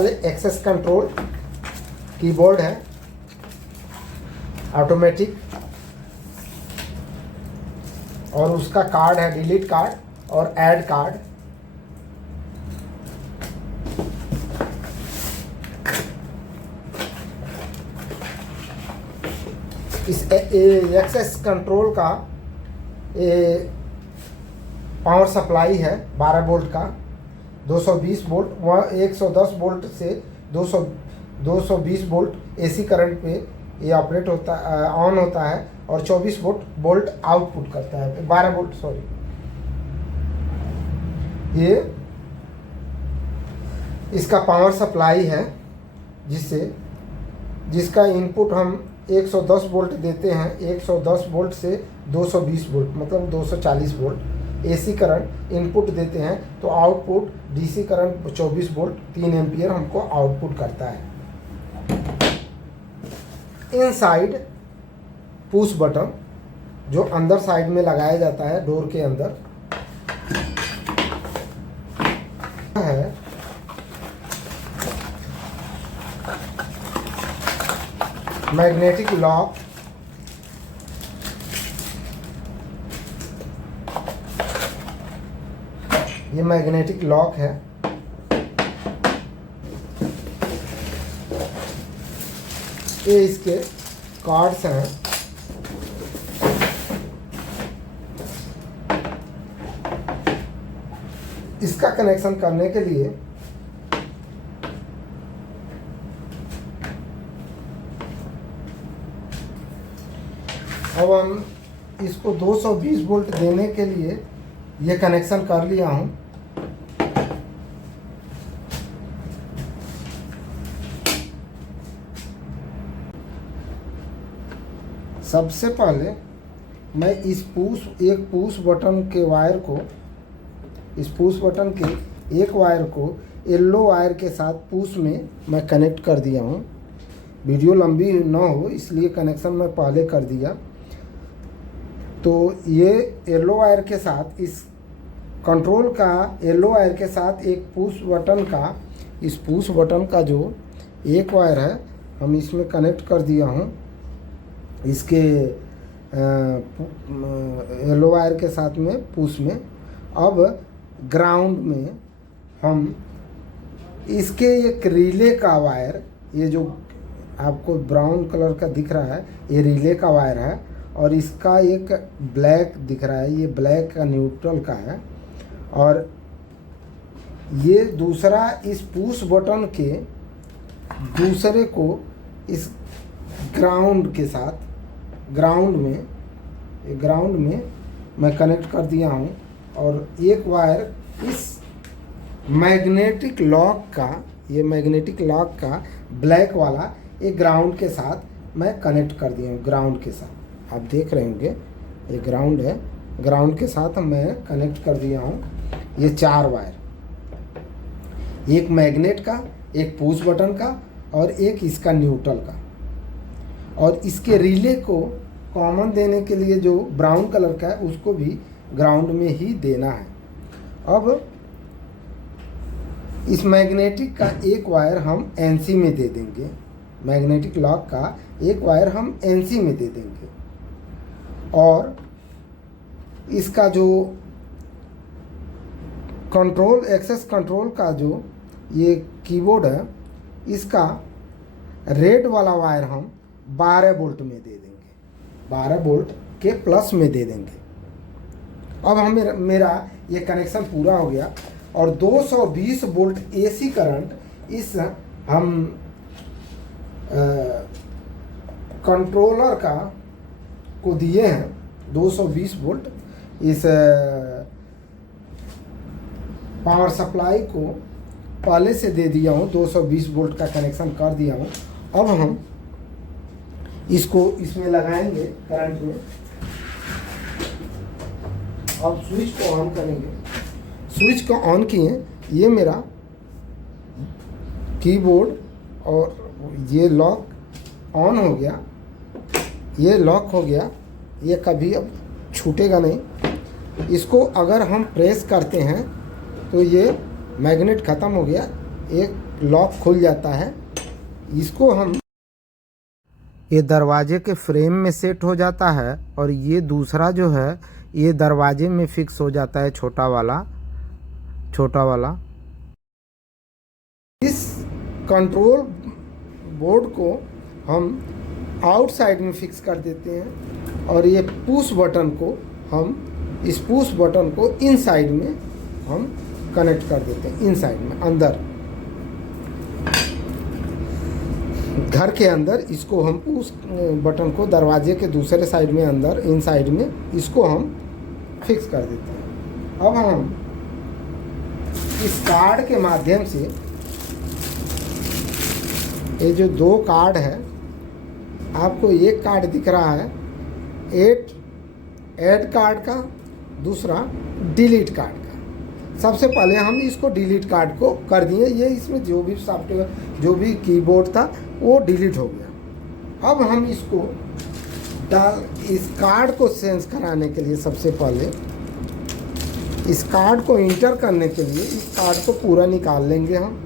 Access control keyboard है, automatic, और उसका कार्ड है डिलीट कार्ड और ऐड कार्ड। इस एक्सेस कंट्रोल का पावर सप्लाई है 12 वोल्ट का, 220 वोल्ट, वह 110 वोल्ट से 220 वोल्ट एसी करंट पे ये ऑपरेट होता ऑन होता है, और 24 वोल्ट आउटपुट करता है, 12 वोल्ट सॉरी। ये इसका पावर सप्लाई है जिसका इनपुट हम 110 वोल्ट देते हैं। 110 वोल्ट से 220 वोल्ट मतलब 240 वोल्ट एसी करंट इनपुट देते हैं, तो output DC current 24 volt 3 ampere हमको आउटपुट करता है। इनसाइड पुश बटन जो अंदर साइड में लगाया जाता है डोर के अंदर है। मैग्नेटिक लॉक, ये मैग्नेटिक लॉक है। ये इसके कार्ड्स हैं। इसका कनेक्शन करने के लिए अब हम इसको 220 वोल्ट देने के लिए ये कनेक्शन कर लिया हूँ। सबसे पहले मैं इस पुश बटन के वायर को, इस पुश बटन के एक वायर को येलो वायर के साथ पुश में मैं कनेक्ट कर दिया हूँ। वीडियो लंबी ना हो इसलिए कनेक्शन मैं पहले कर दिया। तो ये येलो वायर के साथ, इस कंट्रोल का येलो वायर के साथ एक पुश बटन का, इस पुश बटन का जो एक वायर है हम इसमें कनेक्ट कर दिया हूँ। इसके येलो वायर के साथ में पुश में। अब ग्राउंड में हम इसके एक रिले का वायर, ये जो आपको ब्राउन कलर का दिख रहा है ये रिले का वायर है, और इसका एक ब्लैक दिख रहा है, ये ब्लैक का न्यूट्रल का है, और ये दूसरा इस पुश बटन के दूसरे को इस ग्राउंड के साथ, ग्राउंड में मैं कनेक्ट कर दिया हूँ। और एक वायर इस मैग्नेटिक लॉक का, ये मैग्नेटिक लॉक का ब्लैक वाला एक ग्राउंड के साथ मैं कनेक्ट कर दिया हूँ। ग्राउंड के साथ आप देख रहे होंगे ये ग्राउंड है, ग्राउंड के साथ मैं कनेक्ट कर दिया हूँ ये 4 वायर, एक मैग्नेट का, एक पुश बटन का और एक इसका न्यूट्रल का। और इसके रिले को कॉमन देने के लिए जो ब्राउन कलर का है उसको भी ग्राउंड में ही देना है। अब इस मैग्नेटिक का एक वायर हम एनसी में दे देंगे, मैग्नेटिक लॉक का एक वायर हम एनसी में दे देंगे, और इसका जो कंट्रोल, एक्सेस कंट्रोल का जो ये कीबोर्ड है इसका रेड वाला वायर हम 12 वोल्ट में दे देंगे, 12 वोल्ट के प्लस में दे देंगे। अब मेरा ये कनेक्शन पूरा हो गया, और 220 वोल्ट एसी करंट इस हम कंट्रोलर का को दिए हैं। 220 वोल्ट इस पावर सप्लाई को पहले से दे दिया हूँ, 220 वोल्ट का कनेक्शन कर दिया हूँ। अब हम इसको इसमें लगाएंगे करंट में। अब स्विच को ऑन करेंगे। स्विच को ऑन किए, ये मेरा कीबोर्ड और ये लॉक ऑन हो गया, ये लॉक हो गया, ये कभी अब छूटेगा नहीं। इसको अगर हम प्रेस करते हैं तो ये मैग्नेट ख़त्म हो गया, एक लॉक खुल जाता है। इसको हम ये दरवाजे के फ्रेम में सेट हो जाता है और ये दूसरा जो है ये दरवाजे में फिक्स हो जाता है, छोटा वाला। इस कंट्रोल बोर्ड को हम आउटसाइड में फिक्स कर देते हैं और ये पुश बटन को इस पुश बटन को इनसाइड में हम कनेक्ट कर देते हैं, इनसाइड में, अंदर घर के अंदर। इसको हम पुश बटन को दरवाजे के दूसरे साइड में, अंदर इनसाइड में इसको हम फिक्स कर देते हैं। अब हम इस कार्ड के माध्यम से, ये जो 2 कार्ड है, आपको एक कार्ड दिख रहा है ऐड कार्ड का, दूसरा डिलीट कार्ड का। सबसे पहले हम इसको डिलीट कार्ड को कर दिए, ये इसमें जो भी सॉफ्टवेयर, जो भी कीबोर्ड था वो डिलीट हो गया। अब हम इसको इस कार्ड को सेंस कराने के लिए सबसे पहले इस कार्ड को इंटर करने के लिए इस कार्ड को पूरा निकाल लेंगे हम।